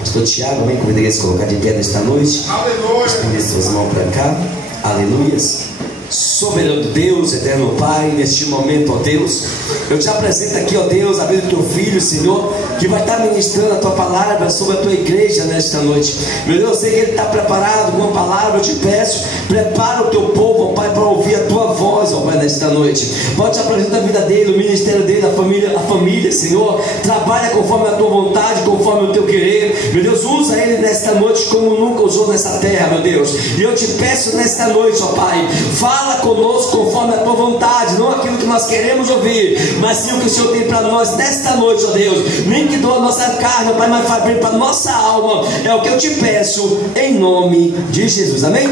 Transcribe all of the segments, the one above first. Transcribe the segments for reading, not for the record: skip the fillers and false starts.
Pastor Tiago, amém? Convido a se colocar de pé nesta noite. Aleluia. Estender suas mãos para cá. Aleluias. Soberano Deus, eterno Pai, neste momento, ó Deus, eu te apresento aqui, ó Deus, a vida do teu filho, Senhor, que vai estar ministrando a tua palavra sobre a tua igreja nesta noite. Meu Deus, eu sei que ele está preparado com uma palavra. Eu te peço, prepara o teu povo, ó Pai, para ouvir a tua voz, ó Pai, nesta noite. Pode te apresentar a vida dele, o ministério dele, a família, Senhor. Trabalha conforme a tua vontade, conforme o teu querer. Meu Deus, usa ele nesta noite como nunca usou nessa terra, meu Deus. E eu te peço nesta noite, ó Pai, fala conosco conforme a tua vontade, não aquilo que nós queremos ouvir, mas sim o que o Senhor tem para nós nesta noite, ó Deus. Nem que doa a nossa carne, ó Pai, mas faz bem para a nossa alma. É o que eu te peço, em nome de Jesus, amém?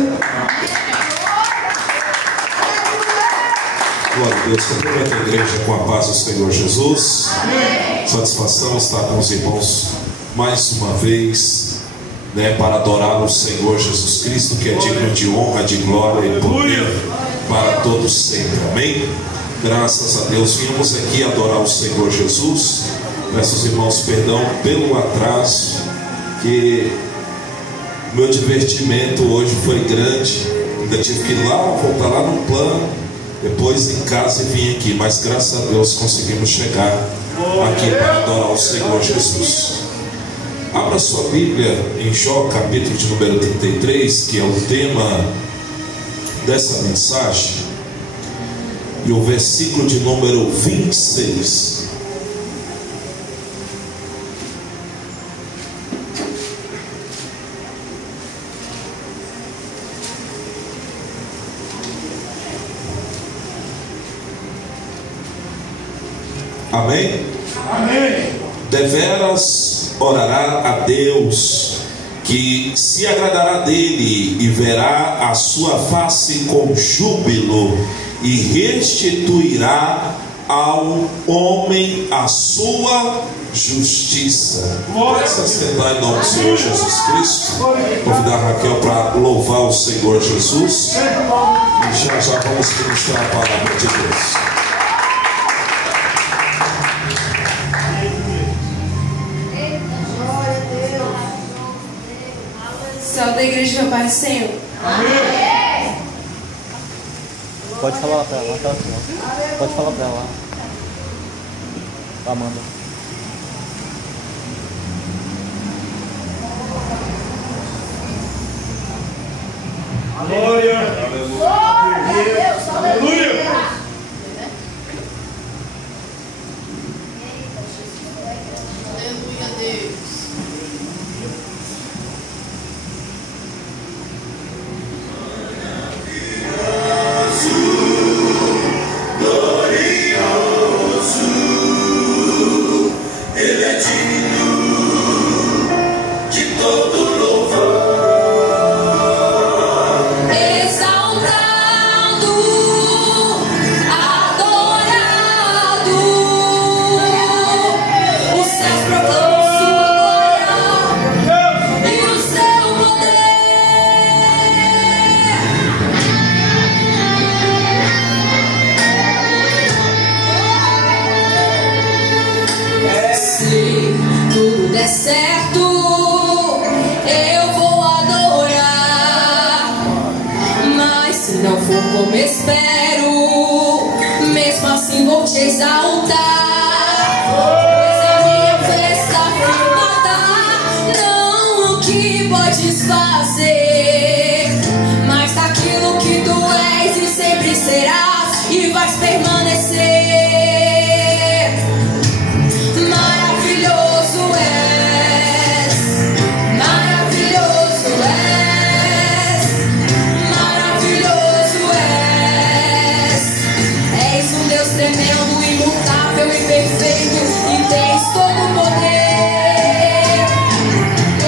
Glória a Deus. Cumprimento a igreja com a paz do Senhor Jesus. Satisfação estar com os irmãos mais uma vez, para adorar o Senhor Jesus Cristo, que é digno de honra, de glória e poder para todos sempre, amém? Graças a Deus, viemos aqui adorar o Senhor Jesus. Peço aos irmãos perdão pelo atraso, que meu divertimento hoje foi grande. Ainda tive que ir lá, voltar lá no plano, depois em casa e vim aqui, mas graças a Deus conseguimos chegar aqui para adorar o Senhor Jesus. Abra sua Bíblia em Jó, capítulo de número 33, que é o tema dessa mensagem, e o versículo de número 26. Amém? Amém. Deveras orará a Deus, que se agradará dele e verá a sua face com júbilo, e restituirá ao homem a sua justiça. Peça sentar em nome do Senhor Jesus Cristo. Convidar a Raquel para louvar o Senhor Jesus, e já vamos ministrar a palavra de Deus. Salve da igreja do Pai do Senhor. Amém. Pode falar pra ela, tá? Pode falar pra ela. Amanda. Glória. Aleluia. Aleluia. Certo, eu vou adorar, mas se não for como espero, mesmo assim vou te exaltar, pois a minha festa firmada, não o que podes fazer, mas daquilo que tu és e sempre serás e vais permanecer. Tremendo, imutável e perfeito, e tens todo o poder.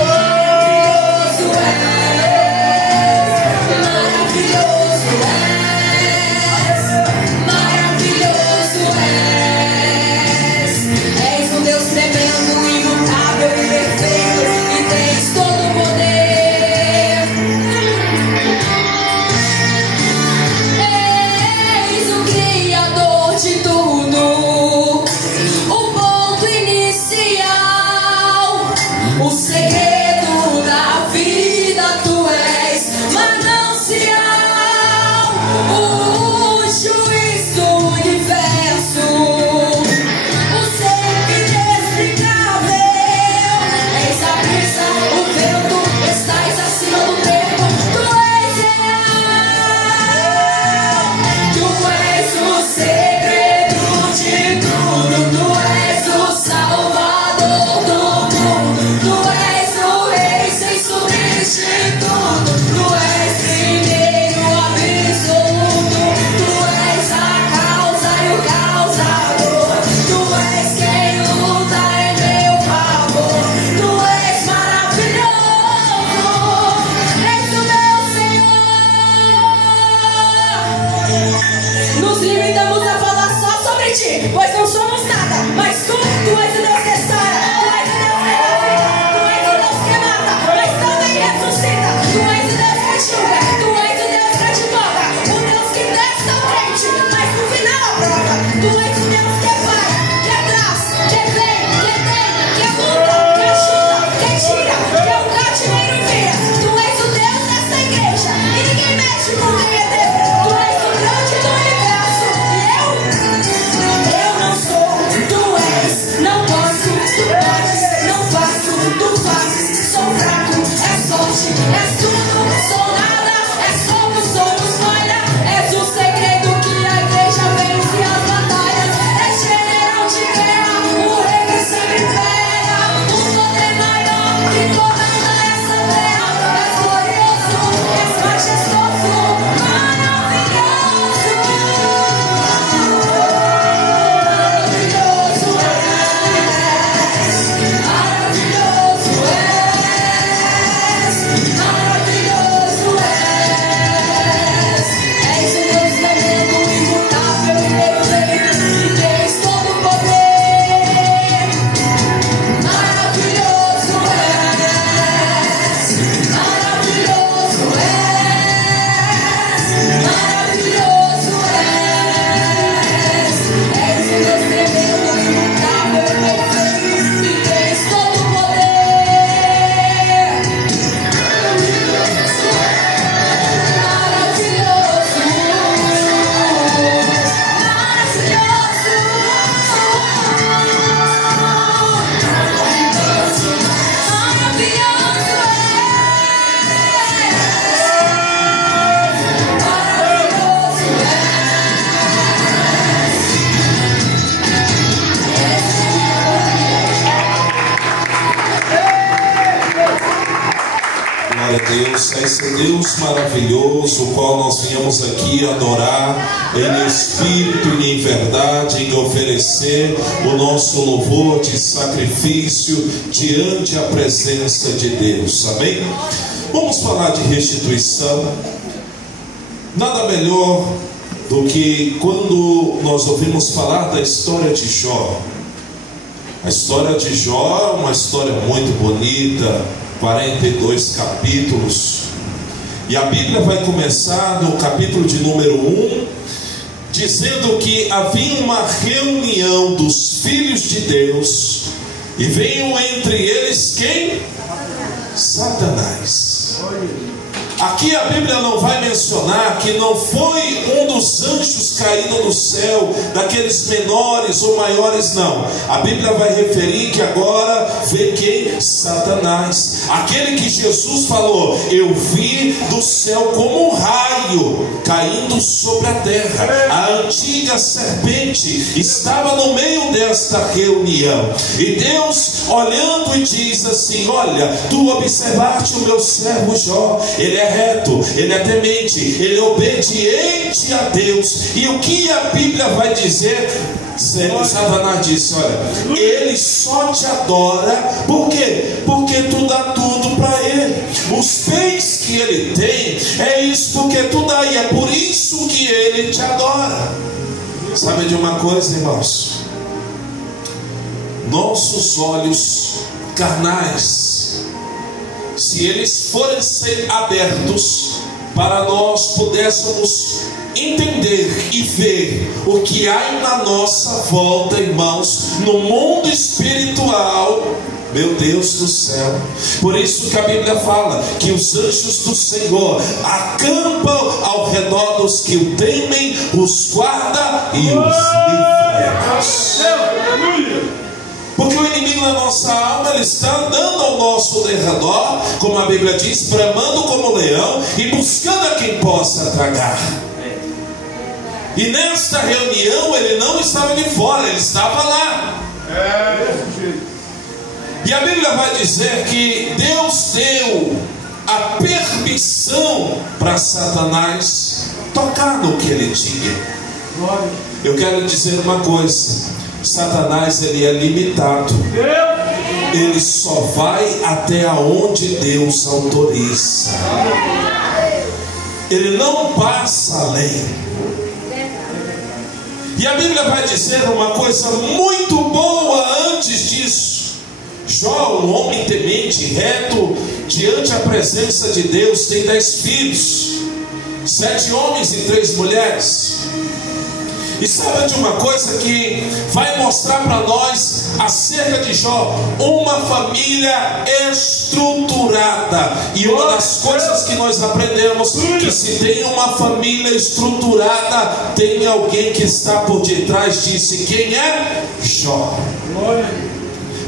Maravilhoso és, maravilhoso és, maravilhoso és. segredo da vida tu és, manancial, o juiz do universo, o ser inexplicável. És a brisa, o vento, estás acima do tempo. Tu és real, tu és o segredo de tudo. Tu és o salvador do mundo. Tu és o rei sem substituto. Tu és primeiro absoluto. Tu és a causa e o causador. Tu és quem luta em meu favor. Tu és maravilhoso. És o meu Senhor. Nos limitamos a falar só sobre ti, pois não somos nada, mas tu és o Deus que sara, tu és o Deus que dá vida, tu és o Deus que mata, mas também ressuscita. Tu és o Deus que julga, tu és o Deus que advoga, o Deus que testa o crente, mas no final aprova. Tu és o Deus que vai, que traz, que vem, que tem, que luta, que ajuda, que tira, que é o cativeiro envia. Tu és o Deus dessa igreja e ninguém mexe com quem é Deus. Tu és o grande do universo e eu não sou. Tu és, não posso, tu podes, não faço, tu fazes. Sou fraco, é sorte, é tudo, sou nada, é somos, olha. És o segredo que a igreja vence as batalhas. És general de guerra, o rei que sempre pega, o poder maior que comanda essa terra. És glorioso, és majestoso, maravilhoso. Maravilhoso és, maravilhoso és, maravilhoso és. És o Deus tremendo, imutável e perfeito, e tens todo o poder. Maravilhoso és, maravilhoso és, maravilhoso és. És o Deus tremendo, imutável e perfeito, e tens todo o poder. Maravilhoso Glória a Deus, é esse Deus maravilhoso, o qual nós viemos aqui adorar em espírito e em verdade, e oferecer o nosso louvor de sacrifício diante a presença de Deus, amém? Vamos falar de restituição. Nada melhor do que quando nós ouvimos falar da história de Jó. A história de Jó é uma história muito bonita, 42 capítulos, e a Bíblia vai começar no capítulo de número 1, dizendo que havia uma reunião dos filhos de Deus, e veio entre eles quem? Satanás. Aqui a Bíblia não vai mencionar que não foi um dos anjos caído do céu, daqueles menores ou maiores, não. A Bíblia vai referir que agora vê quem? Satanás. Aquele que Jesus falou: eu vi do céu como um raio caindo sobre a terra. A antiga serpente estava no meio desta reunião. E Deus olhando e diz assim: olha, tu observaste o meu servo Jó, ele é reto, ele é temente, ele é obediente a Deus. E o que a Bíblia vai dizer? Satanás disse: olha, ele só te adora, por quê? Porque tu dá tudo para ele. Os bens que ele tem, é isso porque tu dá, e é por isso que ele te adora. Sabe de uma coisa, irmãos? Nossos olhos carnais, se eles forem ser abertos para nós pudéssemos entender e ver o que há na nossa volta, irmãos, no mundo espiritual, Meu Deus do céu. Por isso que a Bíblia fala que os anjos do Senhor acampam ao redor dos que o temem, os guarda e os livra. Porque o inimigo na nossa alma, ele está andando ao nosso derredor, como a Bíblia diz, bramando como leão e buscando a quem possa tragar. E nesta reunião ele não estava de fora, ele estava lá. E a Bíblia vai dizer que Deus deu a permissão para Satanás tocar no que ele tinha. Eu quero dizer uma coisa: Satanás, ele é limitado. Ele só vai até aonde Deus autoriza. Ele não passa além. E a Bíblia vai dizer uma coisa muito boa antes disso. Jó, um homem temente, reto, diante a presença de Deus, tem 10 filhos, 7 homens e 3 mulheres. E sabe de uma coisa que vai mostrar para nós acerca de Jó? Uma família estruturada. E uma das coisas que nós aprendemos, que se tem uma família estruturada, tem alguém que está por detrás disso. E quem é? Jó.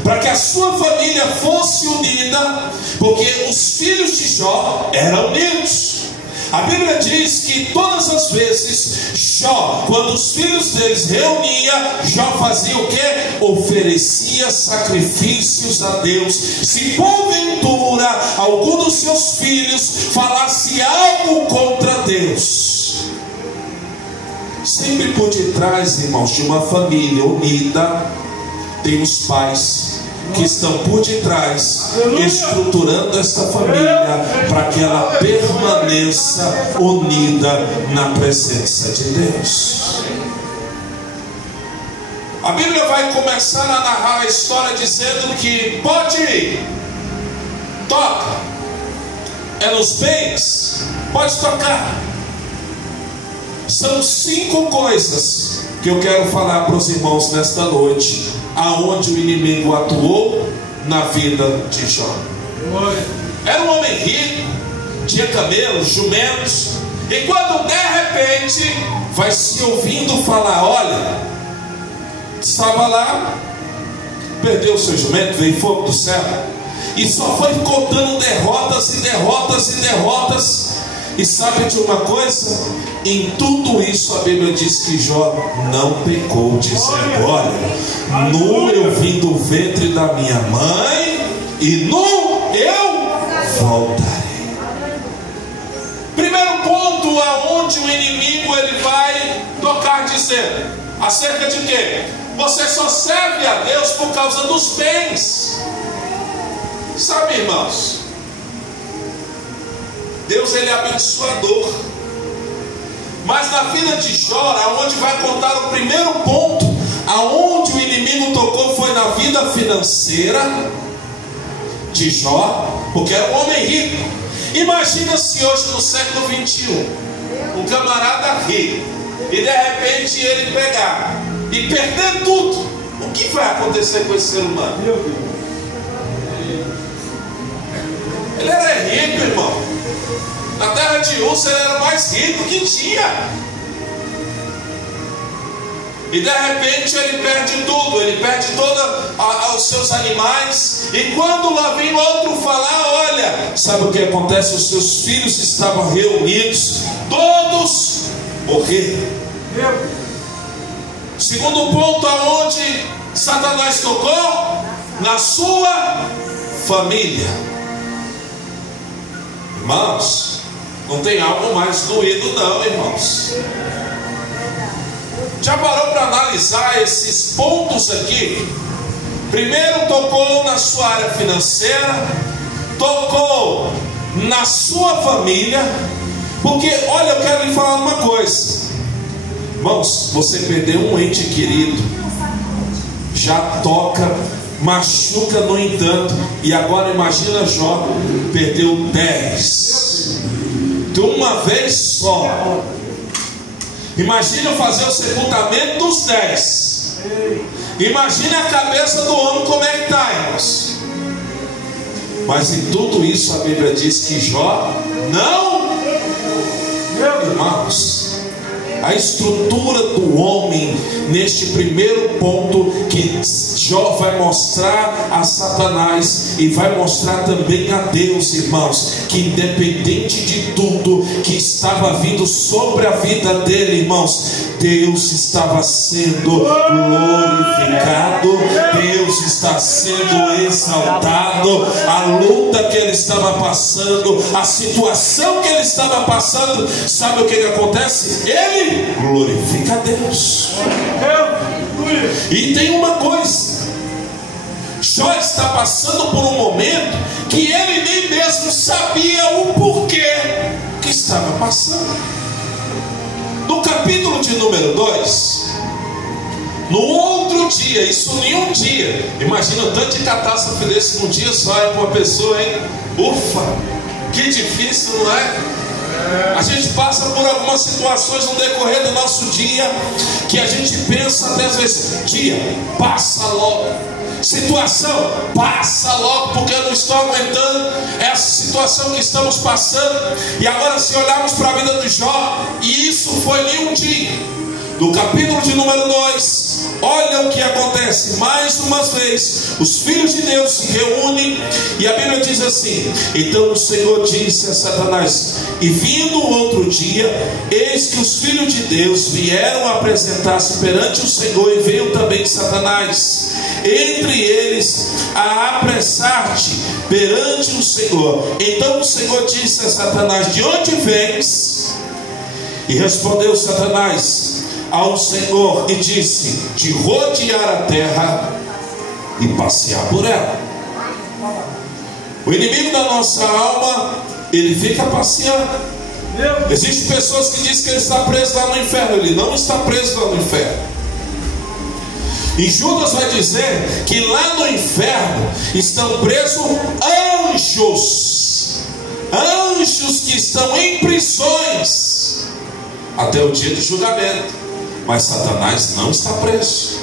Para que a sua família fosse unida, porque os filhos de Jó eram unidos. A Bíblia diz que todas as vezes Jó, quando os filhos deles reuniam, Jó fazia o que? Oferecia sacrifícios a Deus. Se porventura algum dos seus filhos falasse algo contra Deus, sempre por detrás, irmãos, de uma família unida, tem os pais que estão por detrás, estruturando esta família para que ela permaneça unida na presença de Deus. A Bíblia vai começar a narrar a história dizendo que pode ir, toca, é nos bens, pode tocar. São 5 coisas que eu quero falar para os irmãos nesta noite, aonde o inimigo atuou na vida de Jó. Era um homem rico, tinha camelos, jumentos, e quando de repente vai se ouvindo falar: olha, estava lá, perdeu o seu jumento, veio fogo do céu, e só foi contando derrotas e derrotas e derrotas. E sabe de uma coisa? Em tudo isso a Bíblia diz que Jó não pecou, dizendo: olha, nu eu vim do ventre da minha mãe, e nu eu voltarei. Primeiro ponto aonde o inimigo ele vai tocar, dizendo acerca de quê? Você só serve a Deus por causa dos bens. Sabe, irmãos, Deus, ele é abençoador. Mas na vida de Jó, aonde vai contar o primeiro ponto, aonde o inimigo tocou, foi na vida financeira de Jó, porque era um homem rico. Imagina se hoje no século 21, um camarada rico, e de repente ele pegar e perder tudo. O que vai acontecer com esse ser humano? Ele era rico, irmão. Na terra de Uz ele era o mais rico que tinha. E de repente ele perde tudo. Ele perde todos os seus animais. E quando lá vem outro falar: olha, sabe o que acontece? Os seus filhos estavam reunidos, todos morreram. Segundo ponto, aonde Satanás tocou? Na sua família. Irmãos, não tem algo mais doído não, irmãos. Já parou para analisar esses pontos aqui? Primeiro tocou na sua área financeira, tocou na sua família. Porque, olha, eu quero lhe falar uma coisa. Irmãos, você perdeu um ente querido, já toca, machuca no entanto. E agora imagina Jó, perdeu 10 de uma vez só. Imagina fazer o sepultamento dos 10. Imagina a cabeça do homem como é que está, irmãos. Mas em tudo isso a Bíblia diz que Jó não. Irmãos, a estrutura do homem neste primeiro ponto que Jó vai mostrar a Satanás e vai mostrar também a Deus, irmãos, que independente de tudo que estava vindo sobre a vida dele, irmãos, Deus estava sendo glorificado, Deus está sendo exaltado. A luta que ele estava passando, a situação que ele estava passando, sabe o que acontece? Ele glorifica a Deus. E tem uma coisa, Jó está passando por um momento que ele nem mesmo sabia o porquê que estava passando. No capítulo de número 2, no outro dia, isso em um dia, imagina o tanto de catástrofe desse num dia só, é para uma pessoa, hein? Ufa, que difícil, não é? A gente passa por algumas situações no decorrer do nosso dia que a gente pensa até às vezes, dia, passa logo. Situação, passa logo, porque eu não estou aguentando essa situação que estamos passando. E agora, se olharmos para a vida do Jó, e isso foi em um dia, no capítulo de número 2, olha o que acontece. Mais uma vez, os filhos de Deus se reúnem, e a Bíblia diz assim: então o Senhor disse a Satanás, e vindo o outro dia, eis que os filhos de Deus vieram apresentar-se perante o Senhor, e veio também Satanás entre eles a apressar-te perante o Senhor. Então o Senhor disse a Satanás, de onde vens? E respondeu Satanás ao Senhor e disse, de rodear a terra e passear por ela. O inimigo da nossa alma, ele fica passeando. Existem pessoas que dizem que ele está preso lá no inferno. Ele não está preso lá no inferno. E Judas vai dizer que lá no inferno estão presos anjos. Anjos que estão em prisões até o dia do julgamento. Mas Satanás não está preso.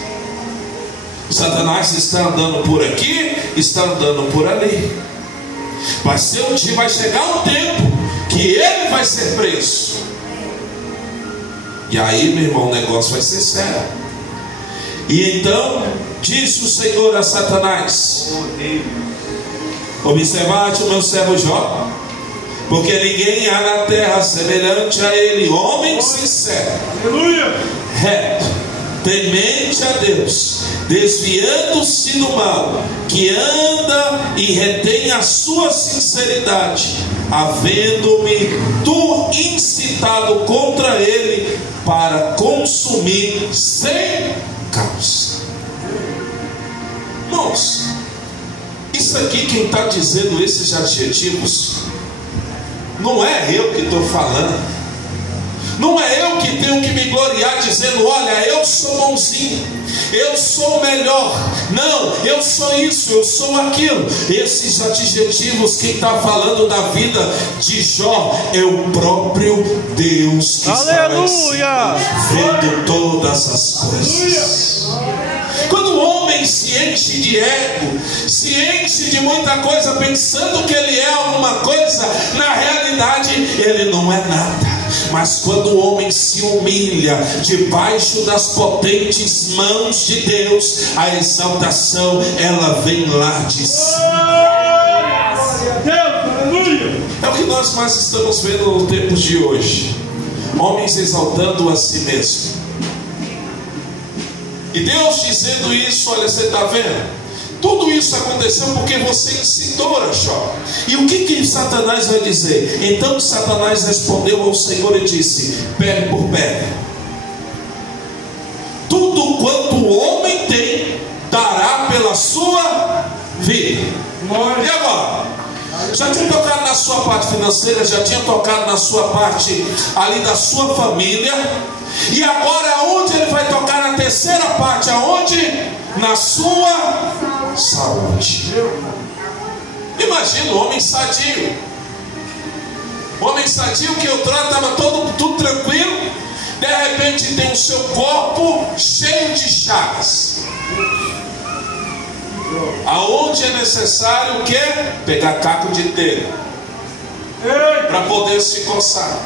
Satanás está andando por aqui, está andando por ali. Vai chegar um tempo que ele vai ser preso. E aí, meu irmão, o negócio vai ser sério. E então disse o Senhor a Satanás: observate o meu servo Jó, porque ninguém há na terra semelhante a ele, homem sincero, reto, temente a Deus, desviando-se do mal, que anda e retém a sua sinceridade, havendo-me tu incitado contra ele para consumir sem causa. Irmãos, isso aqui, quem está dizendo esses adjetivos, não é eu que estou falando, não é eu que tenho que me gloriar dizendo, olha, eu sou bonzinho, eu sou o melhor, não, eu sou isso, eu sou aquilo. Esses adjetivos, quem está falando da vida de Jó é o próprio Deus que está vendo todas as coisas. Quando o homem se enche de ego, se enche de muita coisa, pensando que ele é alguma coisa, na realidade ele não é nada. Mas quando o homem se humilha debaixo das potentes mãos de Deus, a exaltação ela vem lá de cima. É o que nós mais estamos vendo no tempo de hoje, homens exaltando a si mesmo. E Deus dizendo isso, olha, você está vendo? Tudo isso aconteceu porque você incitou a Jó. E o que Satanás vai dizer? Então Satanás respondeu ao Senhor e disse, pele por pele, tudo quanto o homem tem, dará pela sua vida. E agora? Já tinha tocado na sua parte financeira, já tinha tocado na sua parte ali da sua família. E agora aonde ele vai tocar na terceira parte? Aonde? Na sua saúde. Imagina o homem sadio. O homem sadio que outrora estava tudo tranquilo, de repente tem o seu corpo cheio de chagas. Aonde é necessário o quê? Pegar caco de telha para poder se coçar.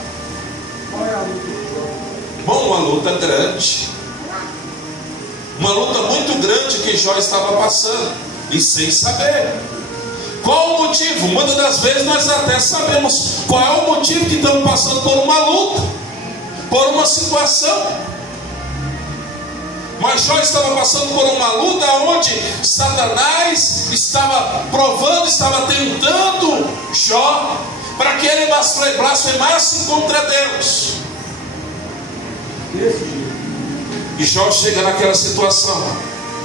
Bom, uma luta grande. Uma luta muito grande que Jó estava passando. E sem saber. Qual o motivo? Muitas das vezes nós até sabemos qual é o motivo que estamos passando por uma luta, por uma situação. Mas Jó estava passando por uma luta onde Satanás estava provando, estava tentando Jó para que ele blasfemasse contra Deus. E Jó chega naquela situação.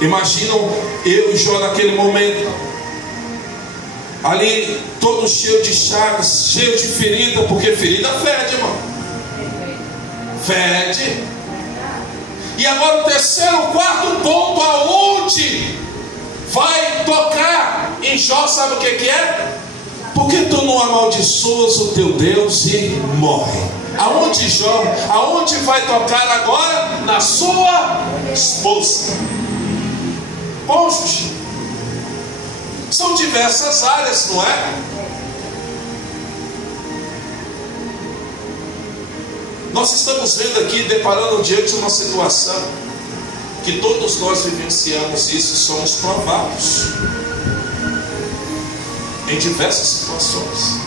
Imaginam eu e Jó naquele momento. Ali, todo cheio de chagas, cheio de ferida, porque ferida fede, irmão. Fede. E agora o terceiro, o quarto ponto, aonde vai tocar em Jó, sabe o que é? Porque tu não amaldiçoas o teu Deus e morre. Aonde vai tocar agora? Na sua esposa. Cônjuge. São diversas áreas, não é? Nós estamos vendo aqui, deparando diante de uma situação que todos nós vivenciamos isso e somos provados em diversas situações.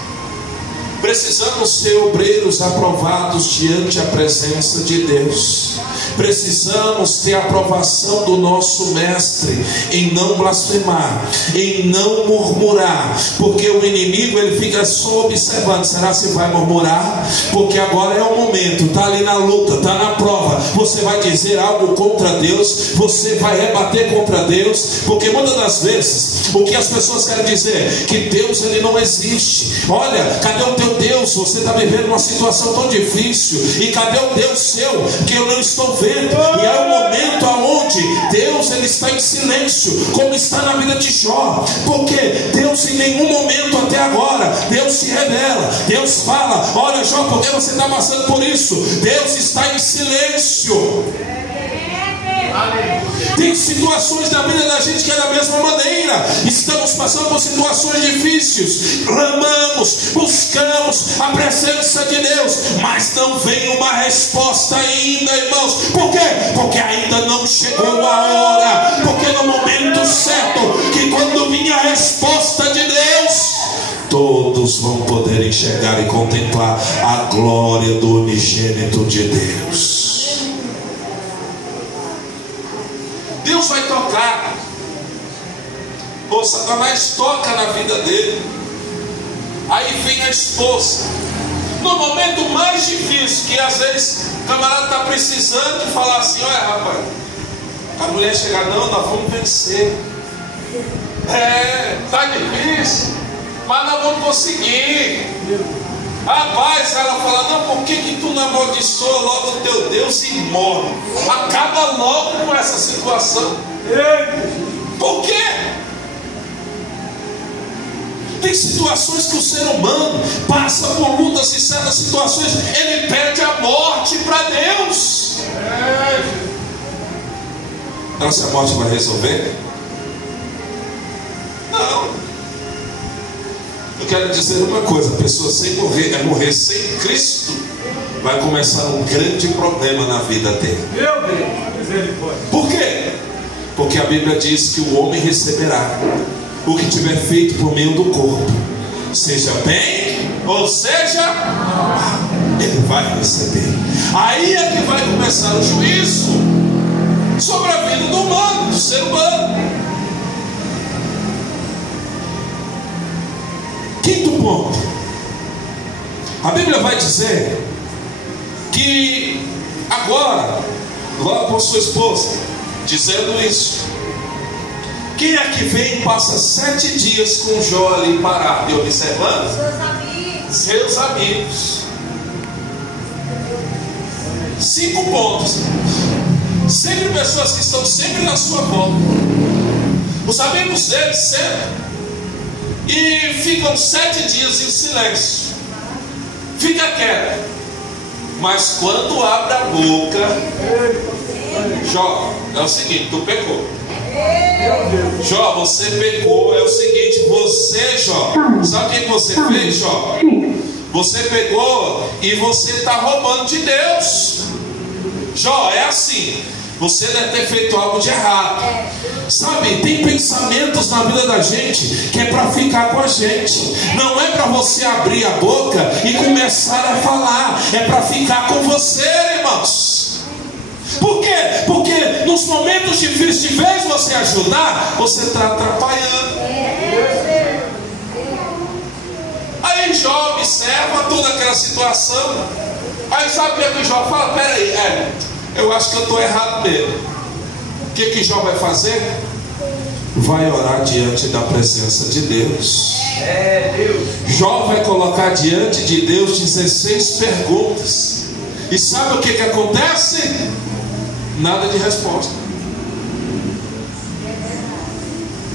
Precisamos ser obreiros aprovados diante da presença de Deus. Precisamos ter a aprovação do nosso mestre em não blasfemar, em não murmurar, porque o inimigo ele fica só observando. Será que vai murmurar? Porque agora é o momento, está ali na luta, está na prova. Você vai dizer algo contra Deus, você vai rebater contra Deus, porque muitas das vezes o que as pessoas querem dizer que Deus ele não existe. Olha, cadê o teu Deus? Você está vivendo uma situação tão difícil, e cadê o Deus seu que eu não estou vendo? E é o momento aonde Deus ele está em silêncio, como está na vida de Jó, porque Deus em nenhum momento até agora Deus se revela, Deus fala: olha Jó, por que você está passando por isso? Deus está em silêncio. Tem situações na vida da gente que é da mesma maneira. Estamos passando por situações difíceis, clamamos, buscamos a presença de Deus, mas não vem uma resposta ainda, irmãos. Por quê? Porque ainda não chegou a hora. Porque no momento certo, que quando vinha a resposta de Deus, todos vão poder enxergar e contemplar a glória do unigênito de Deus. Deus vai tocar. O Satanás toca na vida dele. Aí vem a esposa. No momento mais difícil, que às vezes o camarada está precisando de falar assim: olha rapaz, a mulher chegar, não, nós vamos vencer. Tá difícil, mas nós vamos conseguir. Rapaz, ela fala: não, por que tu não amaldiçoa logo o teu Deus e morre? Acaba logo com essa situação. Por quê? Tem situações que o ser humano passa por lutas, e certas situações ele pede a morte para Deus. Então se a morte vai resolver? Não. Eu quero dizer uma coisa: a pessoa sem morrer sem Cristo, vai começar um grande problema na vida dele. Meu Deus, misericórdia. Por quê? Porque a Bíblia diz que o homem receberá o que tiver feito por meio do corpo, seja bem ou seja mal, ele vai receber. Aí é que vai começar o juízo sobre a vida do humano, do ser humano. Quinto ponto, a Bíblia vai dizer que agora, logo com sua esposa, dizendo isso, quem é que vem e passa 7 dias com Jó ali parado e observando? Seus amigos. 5 pontos. Sempre pessoas que estão sempre na sua volta. Os amigos deles sempre. E ficam 7 dias em silêncio. Fica quieto. Mas quando abre a boca, Jó, é o seguinte: tu pecou. Jó, você pegou, é o seguinte, você, Jó, sabe o que você fez, Jó? Você pegou e você está roubando de Deus. Jó, é assim, você deve ter feito algo de errado. Sabe, tem pensamentos na vida da gente que é para ficar com a gente. Não é para você abrir a boca e começar a falar, é para ficar com você, irmãos. Por quê? Porque nos momentos difíceis, de vez de você ajudar, você está atrapalhando. Aí Jó observa toda aquela situação. Aí sabe o que Jó fala? Peraí, eu acho que eu estou errado mesmo. O que Jó vai fazer? Vai orar diante da presença de Deus. Jó vai colocar diante de Deus 16 perguntas. E sabe o que acontece? Nada de resposta.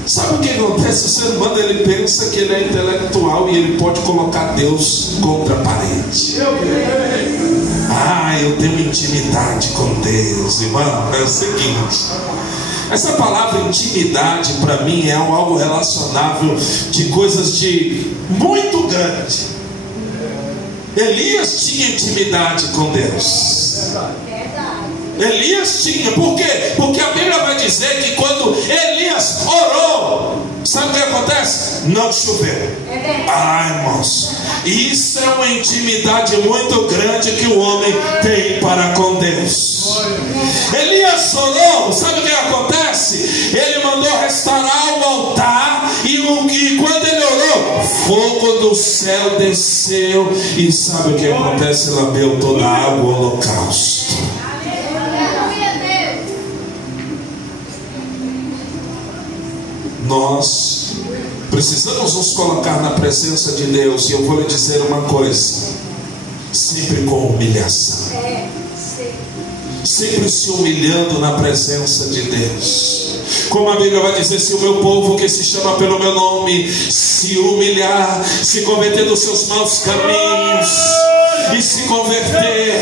Sabe o que acontece? O ser humano, ele pensa que ele é intelectual e ele pode colocar Deus contra a parede. Eu tenho intimidade com Deus, irmão. É o seguinte, essa palavra intimidade para mim é algo relacionável de coisas de muito grande. Elias tinha intimidade com Deus. Elias tinha, por quê? Porque a Bíblia vai dizer que quando Elias orou, sabe o que acontece? Não choveu. Irmãos, isso é uma intimidade muito grande que o homem tem para com Deus. Elias orou, sabe o que acontece? Ele mandou restaurar o altar e quando ele orou, fogo do céu desceu. E sabe o que acontece? Lambeu toda a água, o holocausto. Nós precisamos nos colocar na presença de Deus. E eu vou lhe dizer uma coisa: sempre com humilhação, sempre se humilhando na presença de Deus. Como a Bíblia vai dizer, se o meu povo que se chama pelo meu nome se humilhar, se converter dos seus maus caminhos e se converter,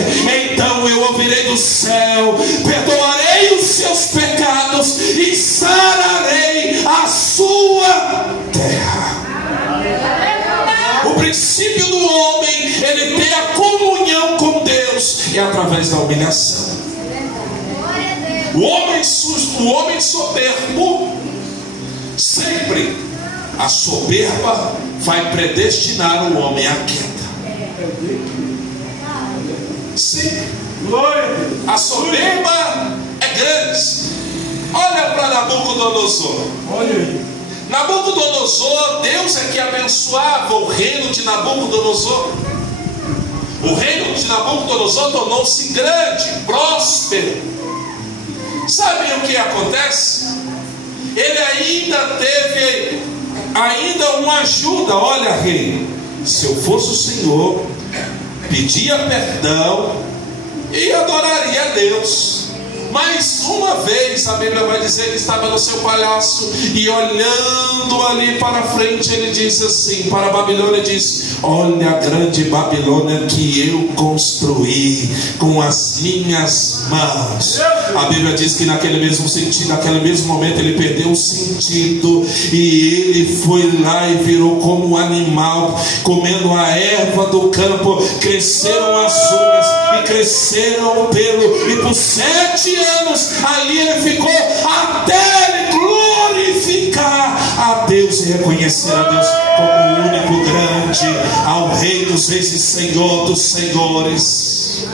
então eu ouvirei do céu, perdoarei os seus pecados e sararei a sua terra. O princípio do homem, ele tem a comunhão com Deus, é através da humilhação. O homem soberbo, sempre a soberba vai predestinar o homem à queda. Sim, a soberba é grande. Olha para Nabucodonosor. Nabucodonosor, Deus é que abençoava o reino de Nabucodonosor. O reino de Nabucodonosor tornou-se grande, próspero. Sabe o que acontece? Ele ainda teve uma ajuda. Olha, rei, se eu fosse o Senhor, pedia perdão e adoraria a Deus. Mas uma vez a Bíblia vai dizer que estava no seu palácio e olhando ali para frente, ele disse assim para a Babilônia, disse: olha a grande Babilônia que eu construí com as minhas mãos. A Bíblia diz que naquele mesmo sentido, naquele mesmo momento, ele perdeu o sentido e ele foi lá e virou como um animal, comendo a erva do campo. Cresceram as unhas e cresceram o pelo, e por 7 anos ali ele ficou até ele glorificar a Deus e reconhecer a Deus como o único grande, ao Rei dos Reis e Senhor dos Senhores.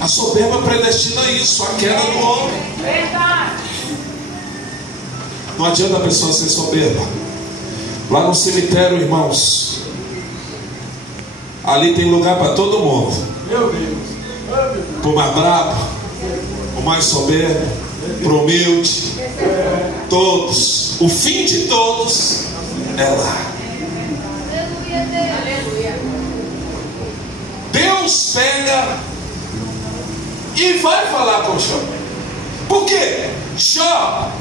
A soberba predestina isso, a queda do homem. Não adianta a pessoa ser soberba. Lá no cemitério, irmãos, ali tem lugar para todo mundo. Para o mais brabo, o mais soberbo, para o humilde, todos. O fim de todos é lá. Deus pega e vai falar com Jó. Por quê? Jó,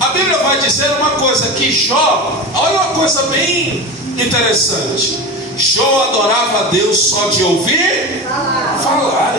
a Bíblia vai dizer uma coisa, que Jó, olha uma coisa bem interessante. Jó adorava a Deus só de ouvir falar.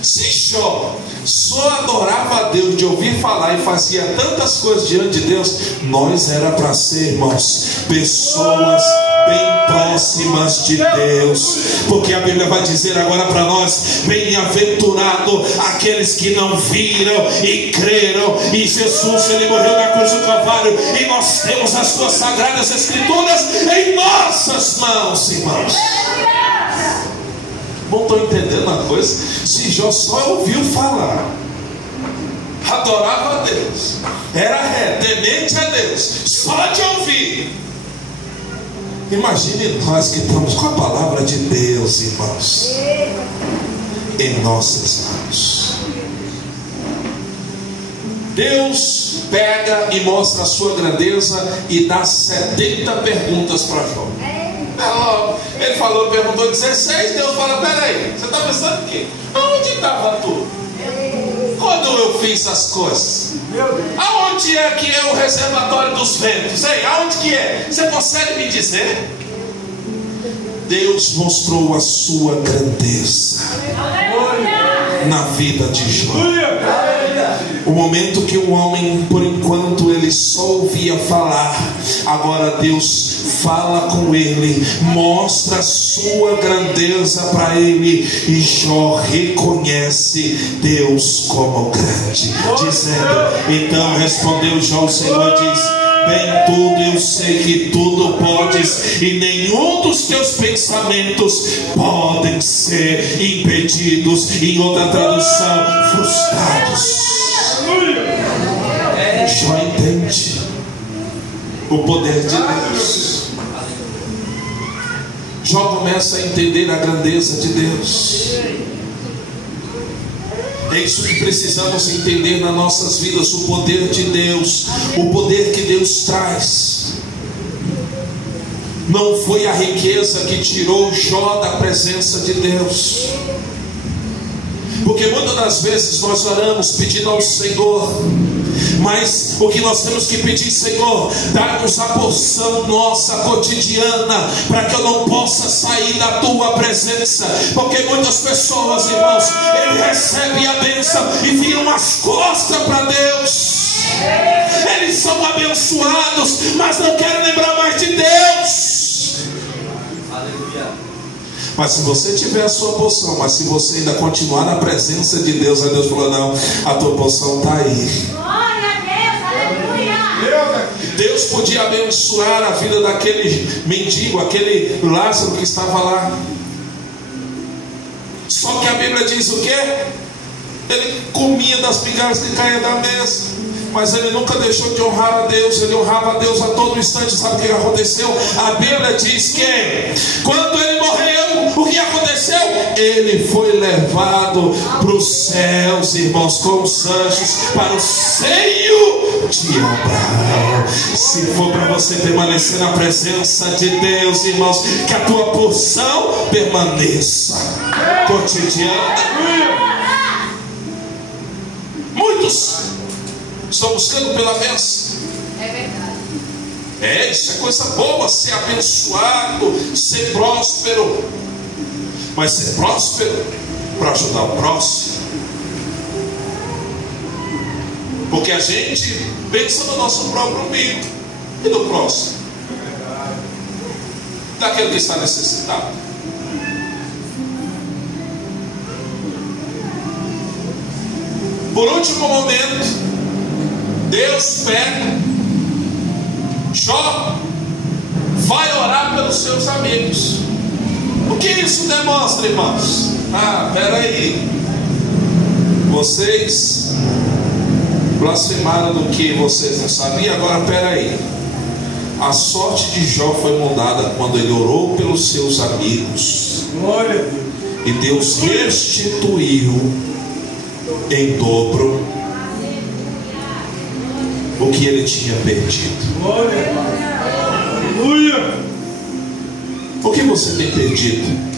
Se Jó só adorava a Deus de ouvir falar e fazia tantas coisas diante de Deus, nós era para ser, irmãos, pessoas bem próximas de Deus, porque a Bíblia vai dizer agora para nós: bem-aventurado aqueles que não viram e creram em Jesus. Ele morreu na cruz do Calvário e nós temos as suas sagradas escrituras em nossas mãos, irmãos. Não estou entendendo uma coisa. Se Jó só ouviu falar, adorava a Deus, era temente a Deus, só de ouvir. Imagine nós que estamos com a palavra de Deus, irmãos, em nossas mãos. Deus pega e mostra a sua grandeza e dá 70 perguntas para Jó. Ele falou, perguntou 16, Deus fala: peraí, você está pensando o quê? Aonde estava tu? Quando eu fiz as coisas? Aonde é que é o reservatório dos ventos? Ei, aonde que é? Você consegue me dizer? Deus mostrou a sua grandeza na vida de Jó. O momento que o homem, por enquanto, ele só ouvia falar, agora Deus fala com ele, mostra a sua grandeza para ele, e Jó reconhece Deus como grande, dizendo: então respondeu Jó, o Senhor diz: bem tudo eu sei que tudo podes, e nenhum dos teus pensamentos podem ser impedidos. Em outra tradução, frustrados. Jó entende o poder de Deus. Jó começa a entender a grandeza de Deus. É isso que precisamos entender nas nossas vidas: o poder de Deus, o poder que Deus traz. Não foi a riqueza que tirou Jó da presença de Deus, porque muitas das vezes nós oramos pedindo ao Senhor, mas o que nós temos que pedir: Senhor, dá-nos a porção nossa cotidiana, para que eu não possa sair da tua presença. Porque muitas pessoas, irmãos, eles recebem a bênção e viram as costas para Deus. Eles são abençoados, mas não querem lembrar mais de Deus. Mas se você tiver a sua porção, mas se você ainda continuar na presença de Deus, aí Deus falou: não, a tua porção está aí. Deus podia abençoar a vida daquele mendigo, aquele Lázaro que estava lá. Só que a Bíblia diz o quê? Ele comia das migalhas que caíam da mesa, mas ele nunca deixou de honrar a Deus. Ele honrava a Deus a todo instante. Sabe o que aconteceu? A Bíblia diz que quando ele morreu, o que aconteceu? Ele foi levado para os céus, irmãos, com os anjos, para o seio de Abraão. Se for para você permanecer na presença de Deus, irmãos, que a tua porção permaneça cotidiana. Muitos estão buscando pela bênção. É verdade. Isso é coisa boa, ser abençoado, ser próspero. Mas ser próspero para ajudar o próximo. Porque a gente pensa no nosso próprio umbigo e no próximo, daquele que está necessitado. Por último momento, Deus pega Jó, vai orar pelos seus amigos. O que isso demonstra, irmãos? Peraí, vocês blasfemaram do que vocês não sabiam. Agora peraí, a sorte de Jó foi mudada quando ele orou pelos seus amigos. Glória a Deus. E Deus restituiu em dobro o que ele tinha perdido. Glória. Aleluia. O que você tem perdido?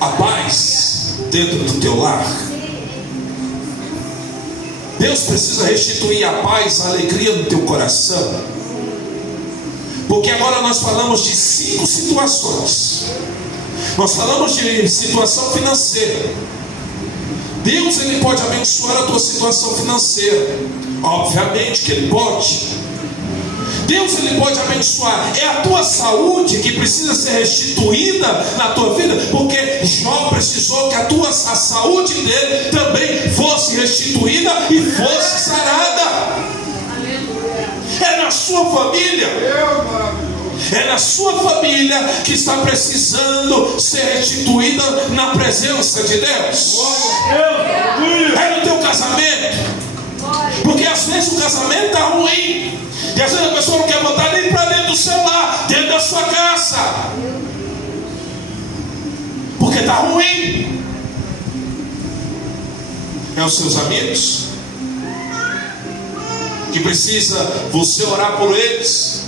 A paz dentro do teu lar? Deus precisa restituir a paz, a alegria no teu coração. Porque agora nós falamos de 5 situações. Nós falamos de situação financeira. Deus, Ele pode abençoar a tua situação financeira. Obviamente que Ele pode. Deus, Ele pode abençoar. É a tua saúde que precisa ser restituída na tua vida, porque Jó precisou que a saúde dele também fosse restituída e fosse sarada. É na sua família. É na sua família que está precisando ser restituída na presença de Deus. É no teu casamento. Porque às vezes o casamento está ruim. E às vezes a pessoa não quer botar nem para dentro do seu lar, dentro da sua casa. Porque está ruim. É os seus amigos que precisa você orar por eles,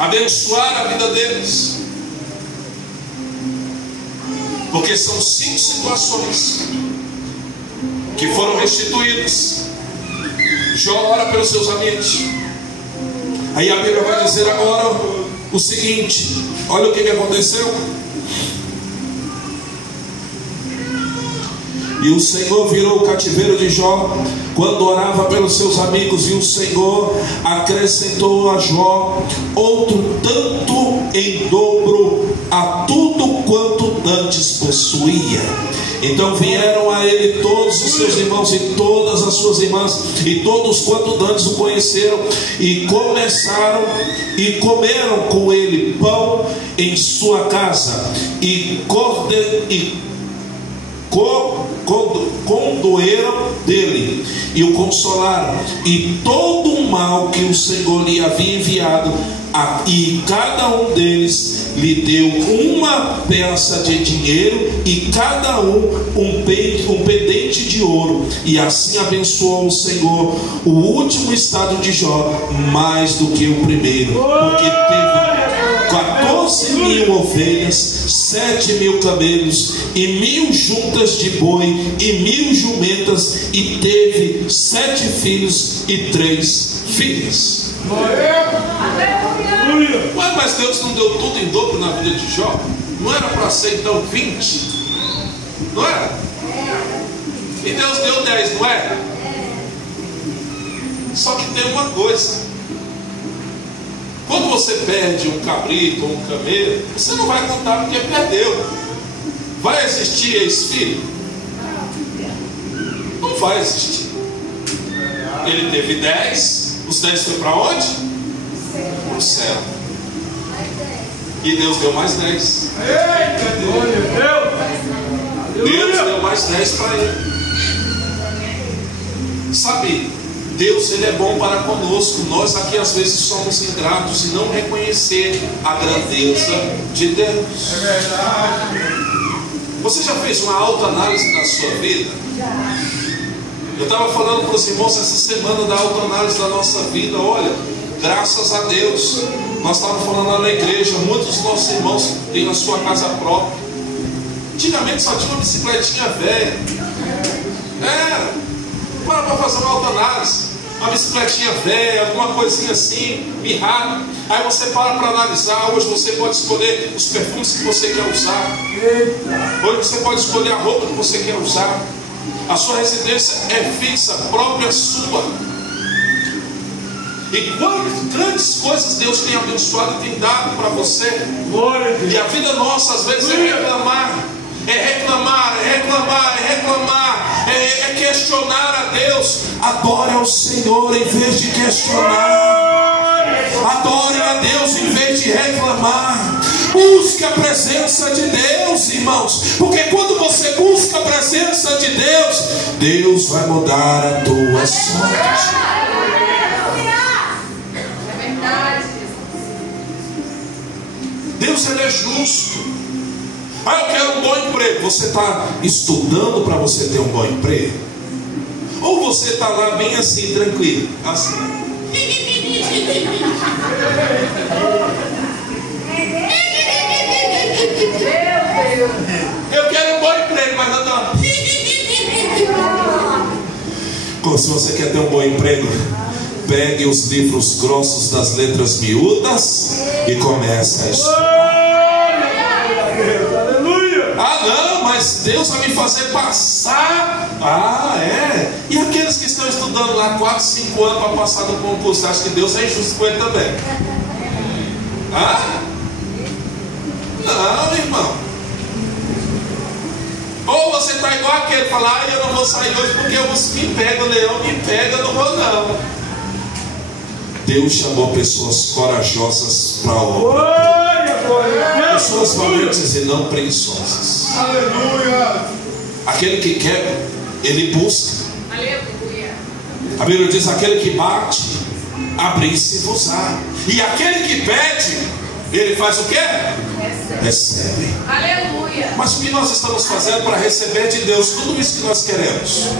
abençoar a vida deles. Porque são 5 situações que foram restituídas. Jó ora pelos seus amigos. Aí a Bíblia vai dizer agora o seguinte: olha o que aconteceu. E o Senhor virou o cativeiro de Jó quando orava pelos seus amigos, e o Senhor acrescentou a Jó outro tanto em dobro a tudo quanto dantes possuía. Então vieram a ele todos os seus irmãos e todas as suas irmãs, e todos quanto dantes o conheceram, e comeram com ele pão em sua casa, e condoeram dele e o consolaram, e todo o mal que o Senhor lhe havia enviado, e cada um deles lhe deu uma peça de dinheiro, e cada um pendente de ouro. E assim abençoou o Senhor o último estado de Jó mais do que o primeiro, porque teve 14.000 ovelhas, 7.000 camelos, e 1.000 juntas de boi, e 1.000 jumentas, e teve 7 filhos e 3 filhas. Ué, mas Deus não deu tudo em dobro na vida de Jó? Não era para ser então 20? Não era? E Deus deu 10, não é? Só que tem uma coisa: quando você perde um cabrito ou um camelo, você não vai contar porque perdeu. Vai existir ex-filho? Não vai existir. Ele teve 10, os 10 foi para onde? Para o céu. E Deus deu mais 10. Deus deu mais 10 para ele. Sabe, Deus, Ele é bom para conosco. Nós aqui às vezes somos ingratos e não reconhecer a grandeza de Deus. É verdade. Você já fez uma autoanálise na sua vida? Eu estava falando para os irmãos essa semana da autoanálise da nossa vida. Olha, graças a Deus, nós estávamos falando lá na igreja, muitos dos nossos irmãos têm a sua casa própria. Antigamente só tinha uma bicicletinha velha. Para fazer uma autoanálise, uma bicicletinha velha, alguma coisinha assim, mirrada. Aí você para analisar. Hoje você pode escolher os perfumes que você quer usar. Hoje você pode escolher a roupa que você quer usar. A sua residência é fixa, própria sua. E quantas grandes coisas Deus tem abençoado e tem dado para você. E a vida nossa às vezes é reclamar. É questionar a Deus. Adore ao Senhor em vez de questionar. Adore a Deus em vez de reclamar. Busque a presença de Deus, irmãos, porque quando você busca a presença de Deus, Deus vai mudar a tua sorte. É verdade. Deus, Ele é justo. Eu quero um bom emprego. Você está estudando para você ter um bom emprego? Ou você está lá bem assim, tranquilo? Assim. Eu quero um bom emprego, mas eu não. Se você quer ter um bom emprego, pegue os livros grossos das letras miúdas e comece a estudar. Mas Deus vai me fazer passar. Ah, é? E aqueles que estão estudando lá 4, 5 anos para passar no concurso, acha que Deus é injusto com ele também? Ah? Não, irmão. Ou você está igual aquele, fala, ah, eu não vou sair hoje porque o urso me pega, o leão me pega, eu não vou não. Deus chamou pessoas corajosas para a obra. Pessoas valentes e não preguiçosas. Aleluia. Aquele que quer, ele busca. Aleluia. A Bíblia diz, aquele que bate, abrir-se-vos-á. E aquele que pede, ele faz o quê? Recebe. Aleluia. Mas o que nós estamos fazendo para receber de Deus tudo isso que nós queremos?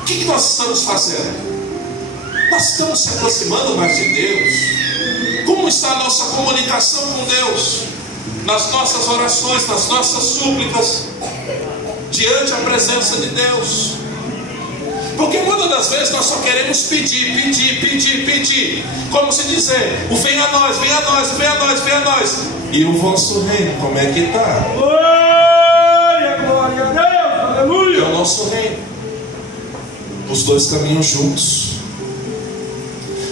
O que nós estamos fazendo? Nós estamos se aproximando mais de Deus. Como está a nossa comunicação com Deus? Nas nossas orações, nas nossas súplicas, diante a presença de Deus. Porque muitas das vezes nós só queremos pedir, como se dizer, o venha a nós, venha a nós, venha a nós, venha a nós. E o vosso reino, como é que está? Glória a Deus, aleluia. É o nosso reino. Os dois caminham juntos.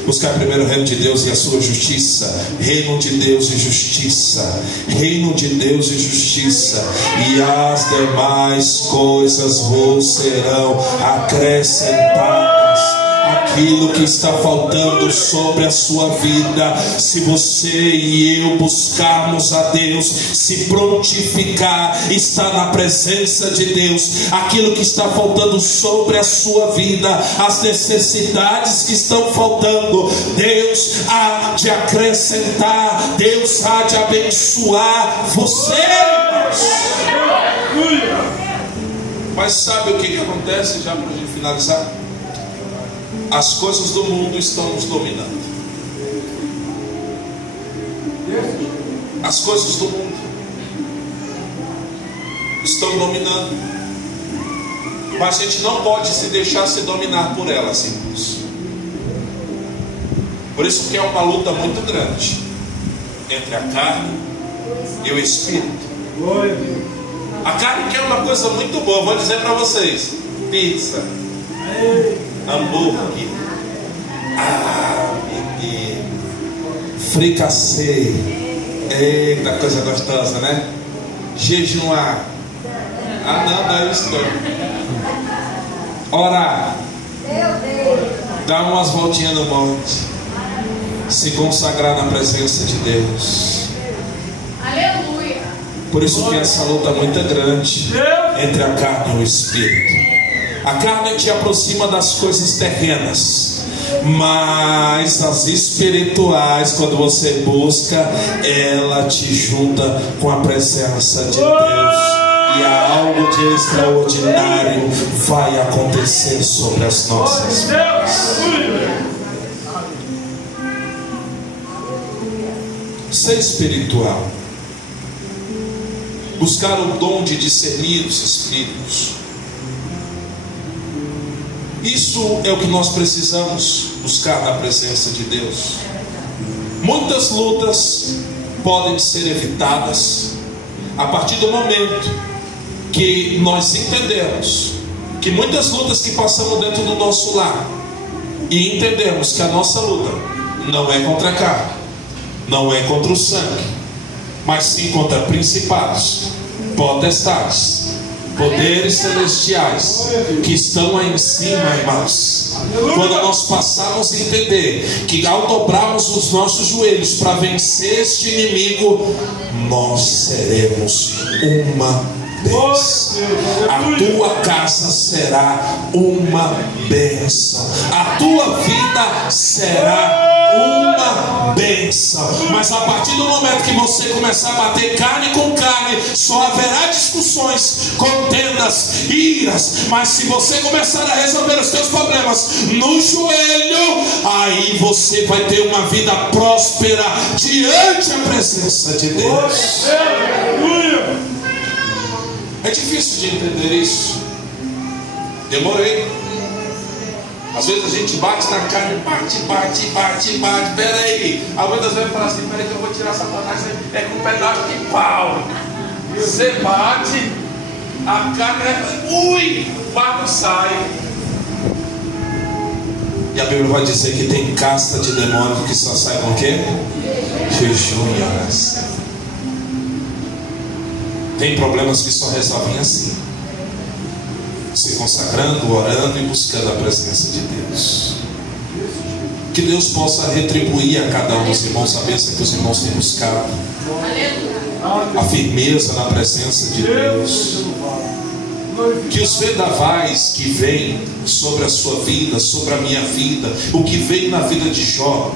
Buscar primeiro o reino de Deus e a sua justiça. Reino de Deus e justiça. Reino de Deus e justiça. E as demais coisas vos serão acrescentadas. Aquilo que está faltando sobre a sua vida, se você e eu buscarmos a Deus, se prontificar, estar na presença de Deus, aquilo que está faltando sobre a sua vida, as necessidades que estão faltando, Deus há de acrescentar, Deus há de abençoar você. Mas sabe o que acontece, já para a gente finalizar? As coisas do mundo estão nos dominando. As coisas do mundo estão dominando. Mas a gente não pode se deixar se dominar por elas, irmãos. Por isso que é uma luta muito grande entre a carne e o espírito. A carne quer uma coisa muito boa, vou dizer para vocês: pizza, hambúrguer, menino, fricassê, eita, coisa gostosa, né? Jejuar, não, dá isso não. Orar, dar umas voltinhas no monte, se consagrar na presença de Deus. Aleluia. Por isso que essa luta é muito grande entre a carne e o espírito. A carne te aproxima das coisas terrenas, mas as espirituais, quando você busca, ela te junta com a presença de Deus, e algo de extraordinário vai acontecer sobre as nossas vidas. Ser espiritual, buscar o dom de discernir os espíritos. Isso é o que nós precisamos buscar na presença de Deus. Muitas lutas podem ser evitadas a partir do momento que nós entendemos que muitas lutas que passamos dentro do nosso lar, e entendemos que a nossa luta não é contra a carne, não é contra o sangue, mas sim contra principados, potestades, poderes celestiais que estão aí em cima, irmãos. Quando nós passarmos a entender que ao dobrarmos os nossos joelhos para vencer este inimigo, nós seremos uma bênção. A tua casa será uma bênção. A tua vida será uma bênção. Mas a partir do momento que você começar a bater carne com carne, só haverá discussões, contendas, iras. Mas se você começar a resolver os seus problemas no joelho, aí você vai ter uma vida próspera diante da presença de Deus. É difícil de entender isso. Demorei. Às vezes a gente bate na carne, bate. Peraí. Algumas vezes fala assim: peraí que eu vou tirar essa satanás. É com um pedaço de pau. Você bate, a carne, ui, o barro sai. E a Bíblia vai dizer que tem casta de demônio que só sai com o quê? Jejum e oração. Tem problemas que só resolvem assim, se consagrando, orando e buscando a presença de Deus. Que Deus possa retribuir a cada um dos irmãos a bênção que os irmãos têm buscado, a firmeza na presença de Deus. Que os vendavais que vêm sobre a sua vida, sobre a minha vida, o que veio na vida de Jó,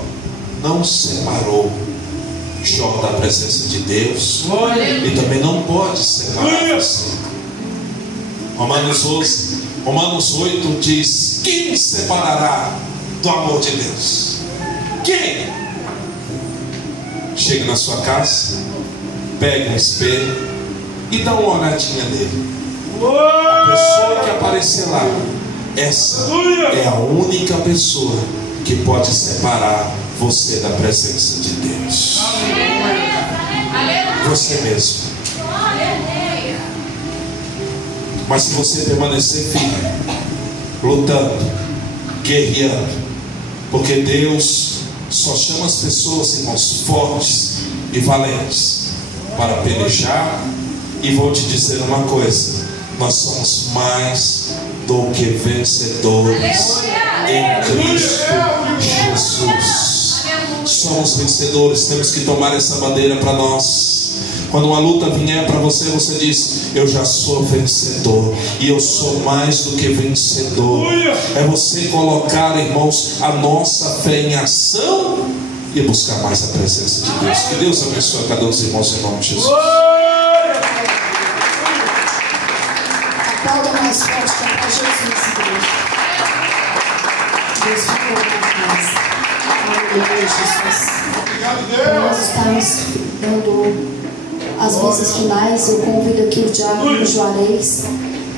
não separou Jó da presença de Deus, e também não pode separar você. Romanos 8 diz: quem me separará do amor de Deus? Quem? Chega na sua casa, pega um espelho e dá uma olhadinha nele. A pessoa que aparecer lá, essa é a única pessoa que pode separar você da presença de Deus. Você mesmo. Mas se você permanecer firme, lutando, guerreando, porque Deus só chama as pessoas, irmãos, fortes e valentes para pelejar. E vou te dizer uma coisa: nós somos mais do que vencedores em Cristo Jesus. Somos vencedores, temos que tomar essa bandeira para nós. Quando uma luta vier para você, você diz: eu já sou vencedor, e eu sou mais do que vencedor. É você colocar, irmãos, a nossa fé em ação e buscar mais a presença de Deus. Que Deus abençoe a cada um dos irmãos em nome de Jesus. Aplauda mais forte para Jesus, igreja. Deus ficou na casa. Aleluia, Jesus. Nós estamos dando as bênçãos finais. Eu convido aqui o diácono Juarez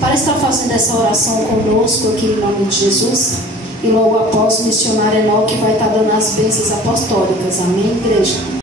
para estar fazendo essa oração conosco aqui em nome de Jesus. E logo após o missionário Enoque vai estar dando as bênçãos apostólicas. Amém, igreja?